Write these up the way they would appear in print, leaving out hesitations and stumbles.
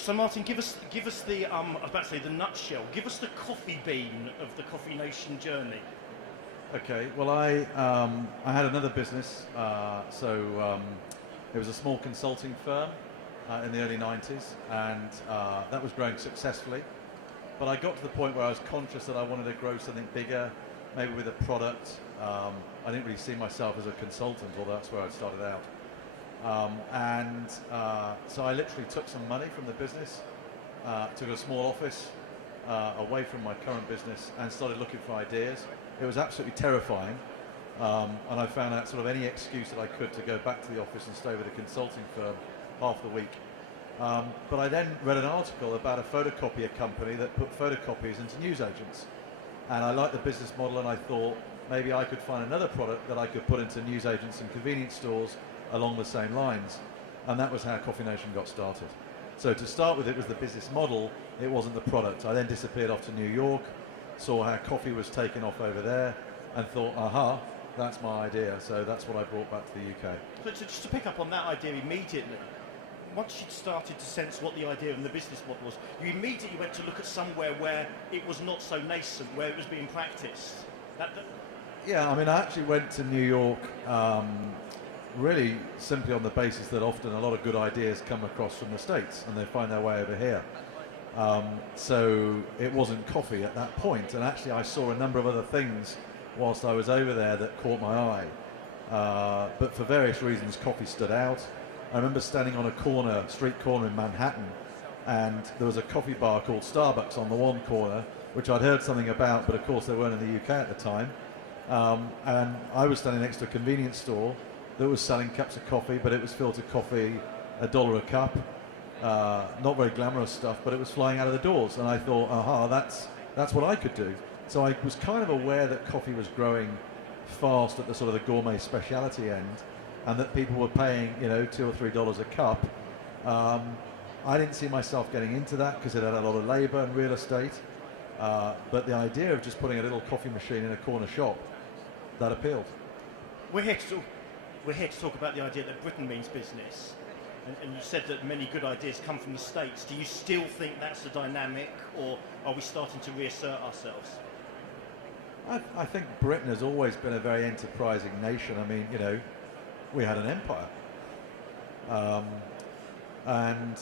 So Martyn, give us the I was about to say the nutshell. Give us the coffee bean of the Coffee Nation journey. Okay. Well, I had another business, it was a small consulting firm in the early 90s, and that was growing successfully. But I got to the point where I was conscious that I wanted to grow something bigger, maybe with a product. I didn't really see myself as a consultant, although that's where I started out. So I literally took some money from the business, took a small office away from my current business, and started looking for ideas. It was absolutely terrifying, and I found out sort of any excuse that I could to go back to the office and stay with a consulting firm half the week. But I then read an article about a photocopier company that put photocopies into newsagents, and I liked the business model, and I thought maybe I could find another product that I could put into newsagents and convenience stores along the same lines, and that was how Coffee Nation got started. So to start with, it was the business model, it wasn't the product. I then disappeared off to New York, saw how coffee was taken off over there, and thought, aha, that's my idea. So that's what I brought back to the UK. So just to pick up on that idea immediately, once you'd started to sense what the idea and the business model was, you immediately went to look at somewhere where it was not so nascent, where it was being practiced. Yeah, I mean, I actually went to New York really simply on the basis that often a lot of good ideas come across from the States and they find their way over here. So it wasn't coffee at that point, and actually I saw a number of other things whilst I was over there that caught my eye. But for various reasons, coffee stood out. I remember standing on a street corner in Manhattan, and there was a coffee bar called Starbucks on the one corner, which I'd heard something about, but of course they weren't in the UK at the time. And I was standing next to a convenience store that was selling cups of coffee, but it was filtered coffee, $1 a cup. Not very glamorous stuff, but it was flying out of the doors, and I thought, aha, that's what I could do. So I was kind of aware that coffee was growing fast at the sort of the gourmet specialty end, and that people were paying, $2 or $3 a cup. I didn't see myself getting into that because it had a lot of labour and real estate, but the idea of just putting a little coffee machine in a corner shop, that appealed. We're here to talk about the idea that Britain means business. And you said that many good ideas come from the States. Do you still think that's the dynamic, or are we starting to reassert ourselves? I think Britain has always been a very enterprising nation. I mean, we had an empire. And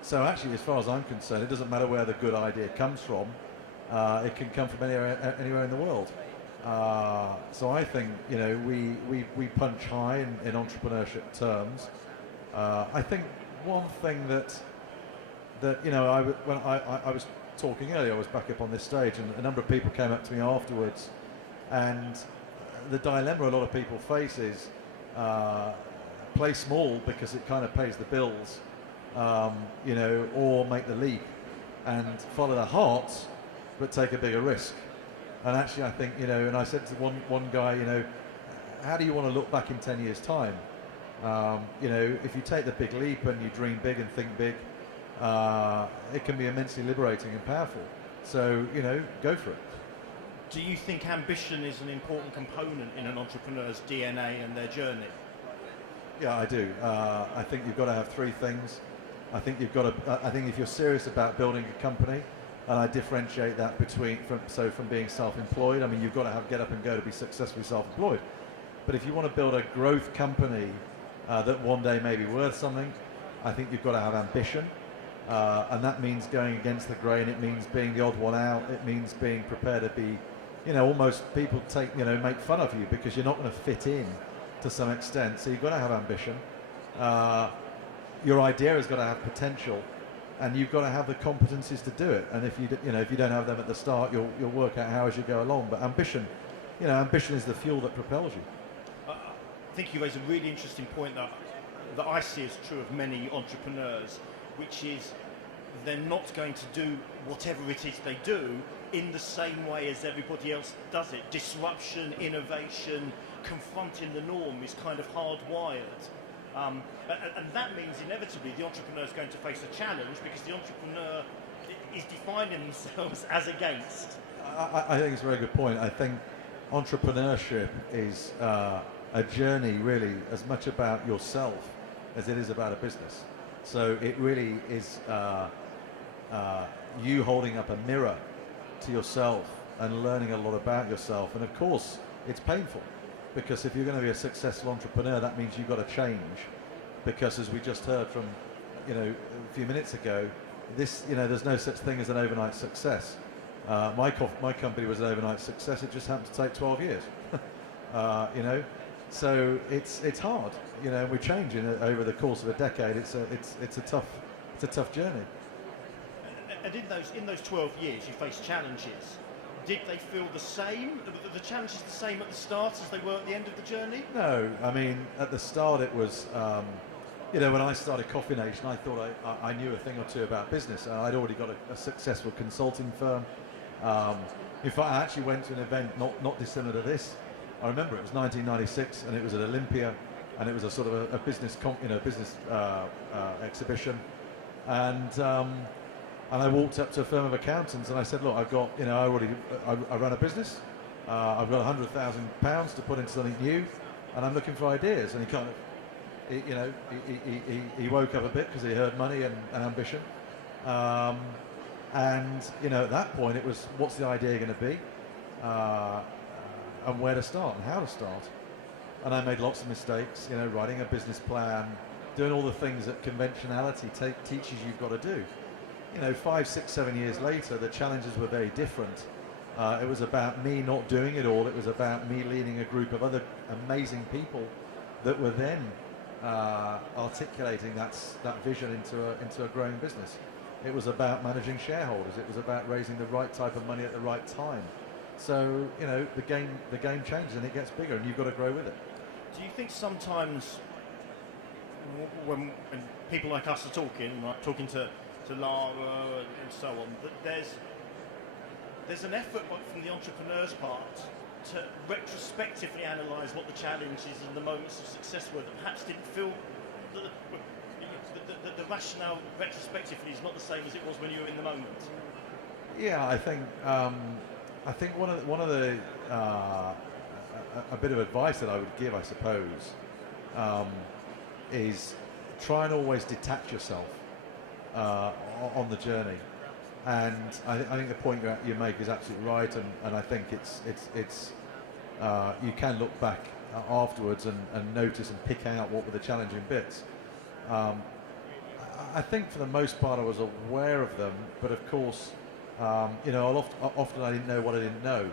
so actually, as far as I'm concerned, it doesn't matter where the good idea comes from. It can come from anywhere in the world. So I think, we punch high in entrepreneurship terms. I think one thing that when I was talking earlier, I was back up on this stage, and a number of people came up to me afterwards, and the dilemma a lot of people face is play small because it kind of pays the bills, or make the leap and follow their hearts but take a bigger risk. And actually I think, and I said to one guy, how do you want to look back in 10 years time? If you take the big leap and you dream big and think big, it can be immensely liberating and powerful. So, go for it. Do you think ambition is an important component in an entrepreneur's DNA and their journey? Yeah, I do. I think you've got to have three things. I think if you're serious about building a company, and I differentiate that from being self-employed. I mean, you've got to get up and go to be successfully self-employed. But if you want to build a growth company that one day may be worth something, I think you've got to have ambition. And that means going against the grain. It means being the odd one out. It means being prepared to be, almost people make fun of you because you're not going to fit in to some extent. So you've got to have ambition. Your idea has got to have potential, and you've got to have the competencies to do it. And if you don't have them at the start, you'll work out how as you go along. But ambition is the fuel that propels you. I think you raise a really interesting point that I see as true of many entrepreneurs, which is they're not going to do whatever it is they do in the same way as everybody else does it. Disruption, innovation, confronting the norm is kind of hardwired. And that means inevitably the entrepreneur is going to face a challenge because the entrepreneur is defining themselves as against. I think it's a very good point. I think entrepreneurship is a journey really as much about yourself as it is about a business. So it really is you holding up a mirror to yourself and learning a lot about yourself. And of course, it's painful, because if you're going to be a successful entrepreneur, that means you've got to change. Because as we just heard from, a few minutes ago, there's no such thing as an overnight success. My company was an overnight success. It just happened to take 12 years. So it's hard. We're changing over the course of a decade. It's a tough journey. And in those 12 years, you faced challenges. Did they feel the same? Were the challenges the same at the start as they were at the end of the journey? No, I mean at the start it was. When I started Coffee Nation, I thought I knew a thing or two about business. I'd already got a successful consulting firm. In fact, I actually went to an event not dissimilar to this. I remember it was 1996, and it was at Olympia, and it was a sort of a business exhibition, and I walked up to a firm of accountants and I said, look, I've got, I run a business, I've got £100,000 to put into something new, and I'm looking for ideas. And he kind of, he woke up a bit because he heard money and ambition, and at that point it was, what's the idea going to be, and where to start and how to start. And I made lots of mistakes, writing a business plan, doing all the things that conventionality teaches you've got to do. 5, 6, 7 years later, the challenges were very different. It was about me not doing it all. It was about me leading a group of other amazing people that were then articulating that vision into a growing business. It was about managing shareholders. It was about raising the right type of money at the right time. So the game changes and it gets bigger, and you've got to grow with it. Do you think sometimes when people like us are talking to Lara and so on, that there's an effort from the entrepreneur's part to retrospectively analyse what the challenges and the moments of success were that perhaps didn't feel the rationale retrospectively is not the same as it was when you were in the moment? Yeah, I think one of the a bit of advice that I would give, I suppose, is try and always detach yourself on the journey. And I think the point you make is absolutely right, and I think it's you can look back afterwards and notice and pick out what were the challenging bits. I think for the most part I was aware of them, but of course, often I didn't know what I didn't know.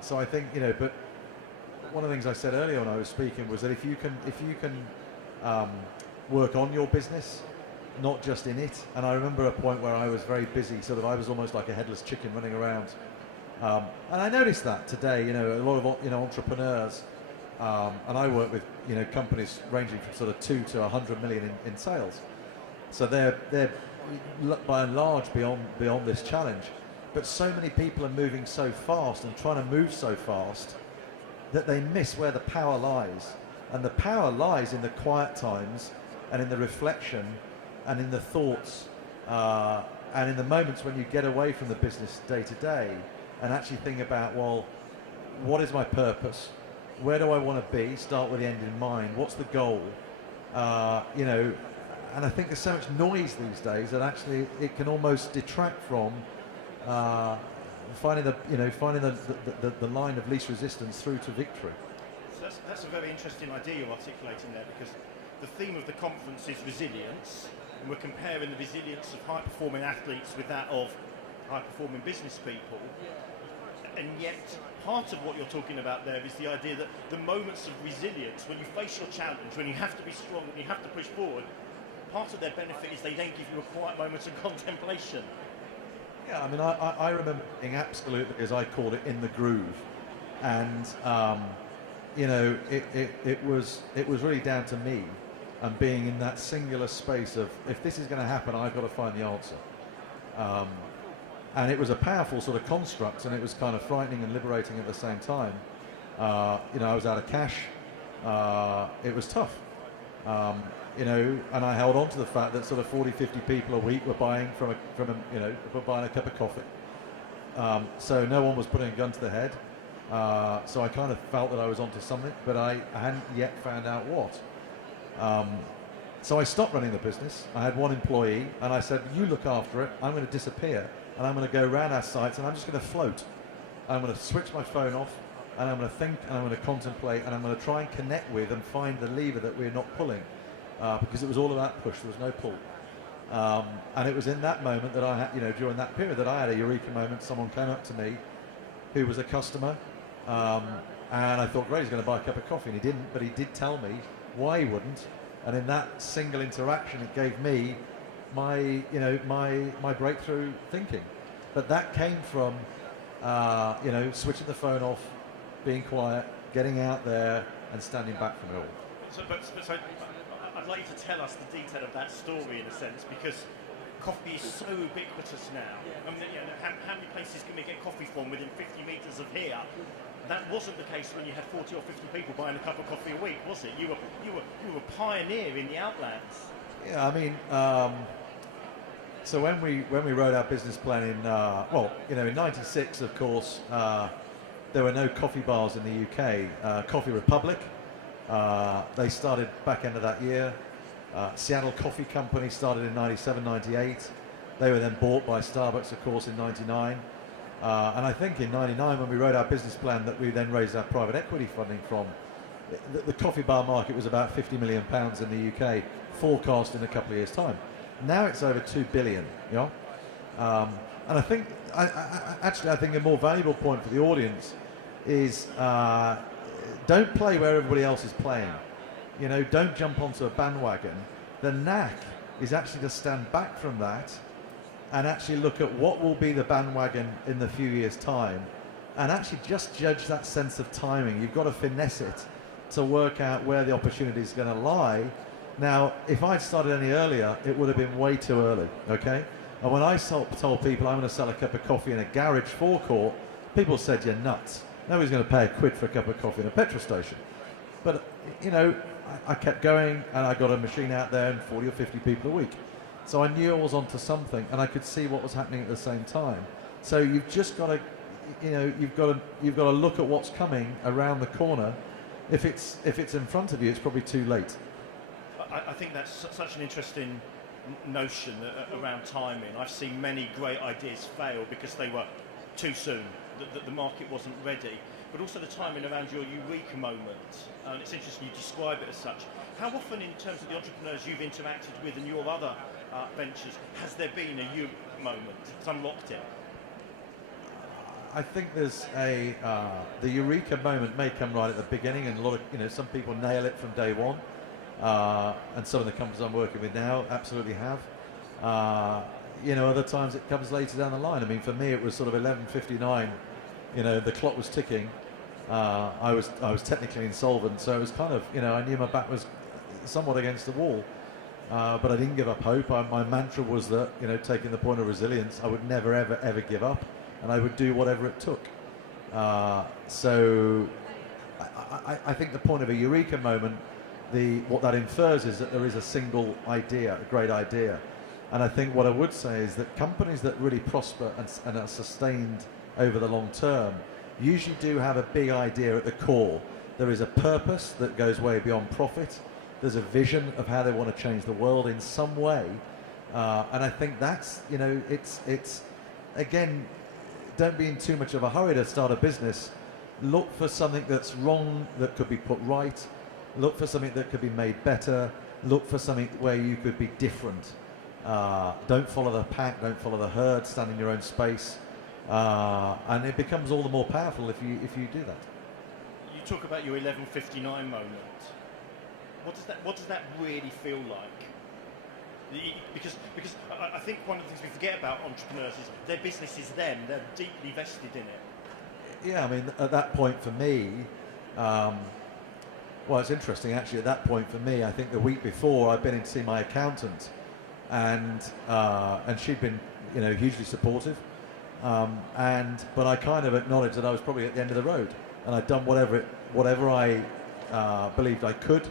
So I think, but one of the things I said earlier when I was speaking was that if you can work on your business, not just in it. And I remember a point where I was very busy, I was almost like a headless chicken running around. And I noticed that today, a lot of entrepreneurs, and I work with companies ranging from sort of 2 to 100 million in sales. So they're by and large beyond this challenge. But so many people are moving so fast and trying to move so fast that they miss where the power lies. And the power lies in the quiet times and in the reflection and in the thoughts and in the moments when you get away from the business day to day and actually think about, well, what is my purpose? Where do I want to be? Start with the end in mind. What's the goal? And I think there's so much noise these days that actually it can almost detract from finding the line of least resistance through to victory. So that's a very interesting idea you're articulating there, because the theme of the conference is resilience, and we're comparing the resilience of high-performing athletes with that of high-performing business people. And yet, part of what you're talking about there is the idea that the moments of resilience, when you face your challenge, when you have to be strong, when you have to push forward, part of their benefit is they then give you a quiet moment of contemplation. Yeah, I mean, I remember being absolutely, as I called it, in the groove, and it was really down to me and being in that singular space of, if this is going to happen, I've got to find the answer. And it was a powerful sort of construct, and it was kind of frightening and liberating at the same time. I was out of cash. It was tough. And I held on to the fact that sort of 40, 50 people a week were buying were buying a cup of coffee. So no one was putting a gun to the head. So I kind of felt that I was onto something, but I hadn't yet found out what. So I stopped running the business. I had one employee, and I said, you look after it, I'm going to disappear, and I'm going to go around our sites, and I'm just going to float. I'm going to switch my phone off, and I'm going to think, and I'm going to contemplate, and I'm going to try and connect with and find the lever that we're not pulling, because it was all about push, there was no pull. And it was in that moment that I had, during that period, that I had a eureka moment. Someone came up to me who was a customer, and I thought, great, he's going to buy a cup of coffee, and he didn't, but he did tell me why he wouldn't. And in that single interaction, it gave me my breakthrough thinking. But that came from, switching the phone off, being quiet, getting out there, and standing back from it all. So I'd like you to tell us the detail of that story in a sense, because coffee is so ubiquitous now. I mean, how many places can we get coffee from within 50 metres of here? That wasn't the case when you had 40 or 50 people buying a cup of coffee a week, was it? You were a pioneer in the outlands. Yeah, I mean, so when we wrote our business plan in '96, of course, there were no coffee bars in the UK. Coffee Republic, they started back end of that year. Seattle Coffee Company started in '97, '98. They were then bought by Starbucks, of course, in '99. And I think in '99, when we wrote our business plan that we then raised our private equity funding from, the coffee bar market was about £50 million in the UK, forecast in a couple of years' time. Now it's over 2 billion. And I think, I think a more valuable point for the audience is don't play where everybody else is playing. Don't jump onto a bandwagon. The knack is actually to stand back from that and actually look at what will be the bandwagon in the few years' time, and actually just judge that sense of timing. You've got to finesse it to work out where the opportunity is going to lie. Now, if I'd started any earlier, it would have been way too early, okay? And when I told people I'm going to sell a cup of coffee in a garage forecourt, people said, you're nuts. Nobody's going to pay £1 for a cup of coffee in a petrol station. But, I kept going, and I got a machine out there and 40 or 50 people a week. So I knew I was onto something, and I could see what was happening at the same time. So you've just got to, you've got to look at what's coming around the corner. If it's in front of you, it's probably too late. I think that's such an interesting notion around timing. I've seen many great ideas fail because they were too soon, that the market wasn't ready. But also the timing around your eureka moment. And it's interesting you describe it as such. How often, in terms of the entrepreneurs you've interacted with and your other ventures, has there been a eureka moment that's unlocked it? I think there's the eureka moment may come right at the beginning, and a lot of some people nail it from day one, and some of the companies I'm working with now absolutely have. Other times it comes later down the line. I mean, for me it was sort of 11:59. The clock was ticking. I was technically insolvent, so it was kind of I knew my back was somewhat against the wall, but I didn't give up hope. My mantra was that taking the point of resilience, I would never ever give up, and I would do whatever it took. So I think the point of a eureka moment, what that infers is that there is a single idea, a great idea, and I think what I would say is that companies that really prosper and are sustained over the long term usually do have a big idea at the core. There is a purpose that goes way beyond profit. There's a vision of how they want to change the world in some way, and I think that's it's again, don't be in too much of a hurry to start a business. Look for something that's wrong that could be put right. Look for something that could be made better. Look for something where you could be different. Don't follow the pack. Don't follow the herd. Stand in your own space. And it becomes all the more powerful if you do that. You talk about your 11:59 moment. What does that really feel like? Because I think one of the things we forget about entrepreneurs is their business is them. They're deeply vested in it. Yeah, I mean, at that point for me, well, it's interesting actually. At that point for me, I think the week before I'd been in to see my accountant, and she'd been hugely supportive. But I kind of acknowledged that I was probably at the end of the road, and I'd done whatever I believed I could,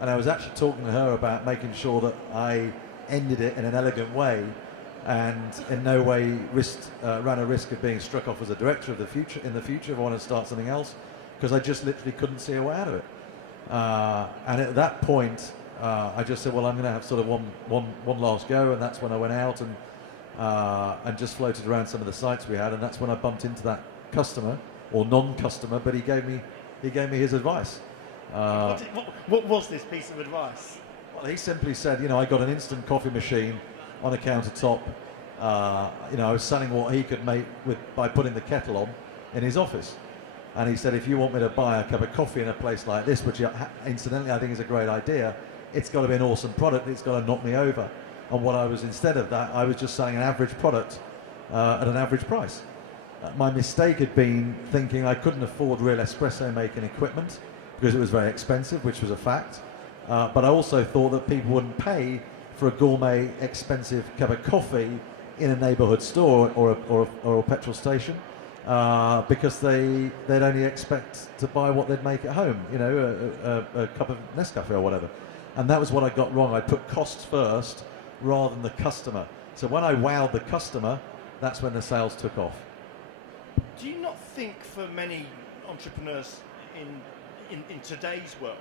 and I was actually talking to her about making sure that I ended it in an elegant way, and in no way ran a risk of being struck off as a director in the future if I wanted to start something else, because I just literally couldn't see a way out of it. And at that point, I just said, well, I'm going to have sort of one last go, and that's when I went out and just floated around some of the sites we had, and that's when I bumped into that customer or non-customer, but he gave me his advice. What was this piece of advice? Well, he simply said, you know, I got an instant coffee machine on a countertop. You know, I was selling what he could make by putting the kettle on in his office. And he said, if you want me to buy a cup of coffee in a place like this, which incidentally I think is a great idea, it's got to be an awesome product. It's got to knock me over. And what I was, instead of that, I was just selling an average product at an average price. My mistake had been thinking I couldn't afford real espresso making equipment because it was very expensive, which was a fact. But I also thought that people wouldn't pay for a gourmet, expensive cup of coffee in a neighbourhood store or a petrol station because they'd only expect to buy what they'd make at home, you know, a cup of Nescafe or whatever. And that was what I got wrong. I put costs first rather than the customer. So when I wowed the customer, that's when the sales took off. Do you not think for many entrepreneurs in today's world,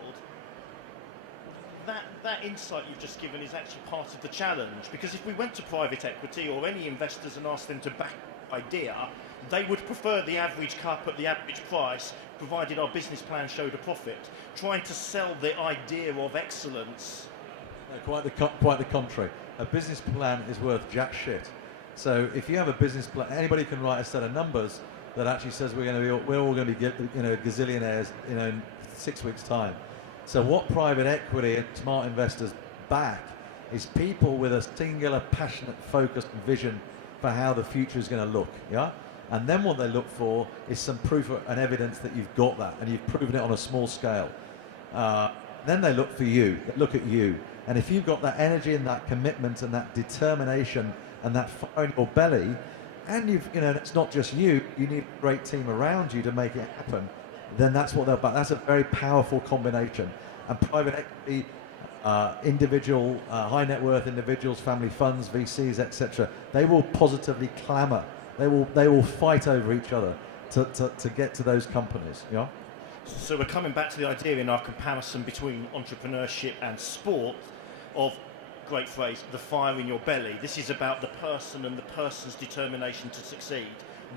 that insight you've just given is actually part of the challenge? Because if we went to private equity or any investors and asked them to back an idea, they would prefer the average cup at the average price, provided our business plan showed a profit. Trying to sell the idea of excellence. No, quite the contrary. A business plan is worth jack shit. So if you have a business plan, anybody can write a set of numbers that actually says we're all going to be, you know, gazillionaires, you know, in 6 weeks' time. So what private equity and smart investors back is people with a singular, passionate, focused vision for how the future is going to look. Yeah. And then what they look for is some proof and evidence that you've got that and you've proven it on a small scale. Then they look for you, they look at you. And if you've got that energy and that commitment and that determination and that fire in your belly, and you know, it's not just you need a great team around you to make it happen, then that's what they're about. That's a very powerful combination. And private equity, individual, high net worth individuals, family funds, VCs, etc., they will positively clamour. They will fight over each other to get to those companies. Yeah. So we're coming back to the idea in our comparison between entrepreneurship and sport of, great phrase, the fire in your belly. This is about the person and the person's determination to succeed,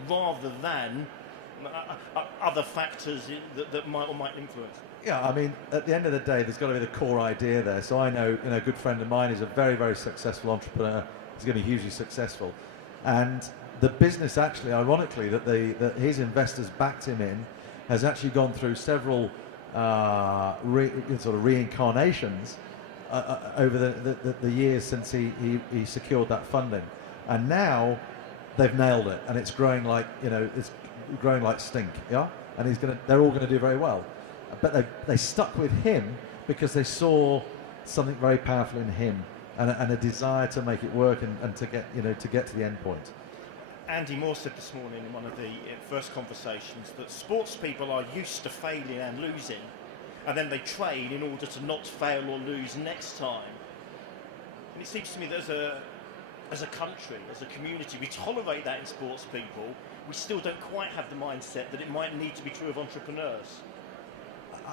rather than other factors that might or might influence. Yeah, I mean, at the end of the day, there's got to be the core idea there. So I know, you know, a good friend of mine is a very, very successful entrepreneur. He's going to be hugely successful, and the business, actually, ironically, that his investors backed him in, has actually gone through several sort of reincarnations over the years since he secured that funding, and now they've nailed it, and it's growing like, you know, it's growing like stink, yeah. And they're all going to do very well, but they stuck with him because they saw something very powerful in him and a desire to make it work and to get to the end point. Andy Moore said this morning in one of the first conversations that sports people are used to failing and losing, and then they train in order to not fail or lose next time. And it seems to me that as a country, as a community, we tolerate that in sports people. We still don't quite have the mindset that it might need to be true of entrepreneurs.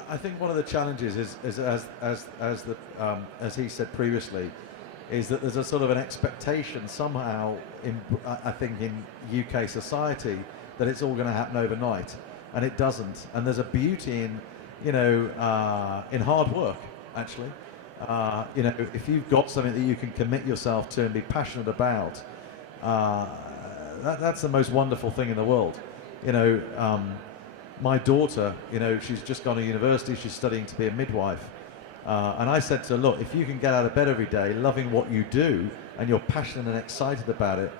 I think one of the challenges is as he said previously, is that there's a sort of an expectation somehow I think in UK society that it's all going to happen overnight, and it doesn't. And there's a beauty in, you know, in hard work, actually. You know, if you've got something that you can commit yourself to and be passionate about, that's the most wonderful thing in the world. You know, my daughter, you know, she's just gone to university, she's studying to be a midwife. And I said to her, look, if you can get out of bed every day loving what you do and you're passionate and excited about it,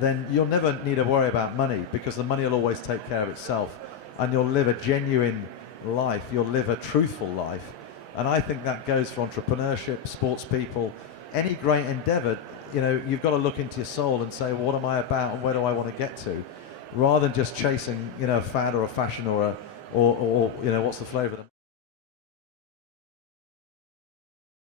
then you'll never need to worry about money, because the money will always take care of itself, and you'll live a genuine life, you'll live a truthful life. And I think that goes for entrepreneurship, sports people, any great endeavour. You know, you've got to look into your soul and say, well, what am I about and where do I want to get to, rather than just chasing, you know, a fad or a fashion or you know, what's the flavour of the